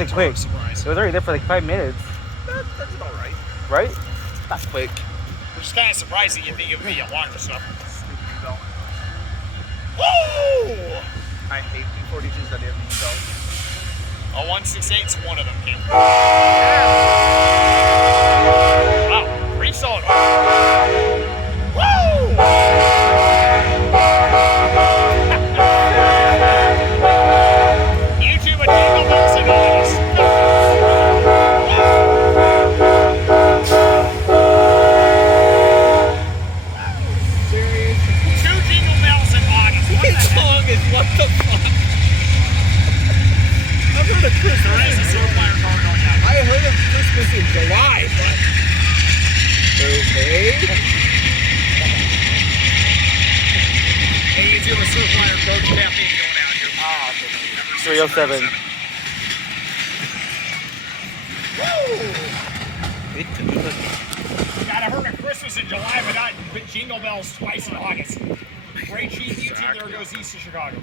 wasn't quick. Surprise. It was already there for like 5 minutes. That's about right. Right? That's quick. Which is kind of surprising. You'd think it would be a longer stuff. Stupid belt. Woo! I hate B42s that have these belts. A 168's one of them, Kim. Wow, pretty solid. Woo! YouTube and Jingle bells and eyes. Serious? 2 Jingle bells in August. What the This heck? song is what the fuck? I've heard of Christmas. There is a surefire car going out. I heard of Christmas in July, but okay. Hey, YouTube, a surefire coach campaign going out here. Ah, okay. Number 307. God, I heard of Christmas in July, but not Jingle bells twice in August. Great cheap YouTube. There goes east of Chicago.